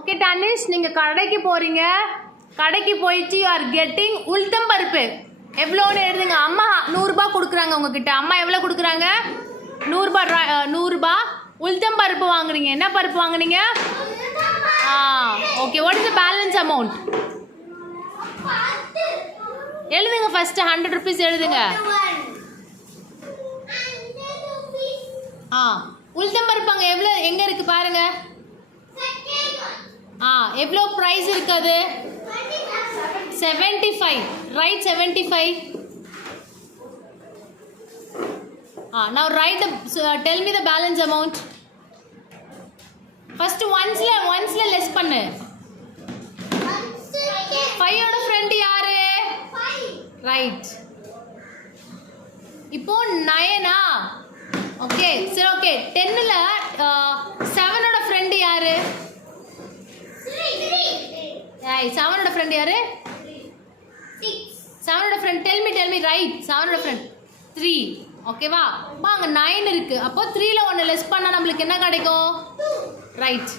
Okay Tanishq, நீங்கள் கடைக்கு போகிறீங்க. கடைக்கு போயிட்டு யூ ஆர் கெட்டிங் உளுத்தம் பருப்பு. எவ்வளோன்னு எழுதுங்க. அம்மா 100 ரூபாய் கொடுக்குறாங்க உங்ககிட்ட. அம்மா எவ்வளோ கொடுக்குறாங்க? 100 ரூபாய். உளுத்தம் பருப்பு வாங்குறீங்க. என்ன பருப்பு வாங்குனீங்க? Okay. What is the balance amount? எழுதுங்க. ஃபர்ஸ்ட் 100 rupees எழுதுங்க. உளுத்தம் பருப்பு அங்கே எவ்வளோ எங்கே இருக்கு பாருங்க. எவ்வளோ ப்ரைஸ் இருக்கு அது? 75. Right 75. Now write tell me the balance amount. First onesல less பண்ணு. 5 ஓட friend யாரு? 5. Right. இப்போ 9 ஓகே சரி. ஓகே 10ல 7 ஓட friend யாரு? 3. 7 ஓட friend யாரு? 6. 7 ஓட friend tell me right. 7 ஓட friend 3. ஓகேவா? அங்கே 9 இருக்கு. அப்போ 3ல 1 லெஸ் பண்ணா நம்மளுக்கு என்ன கிடைக்கும்? 2. ரைட்.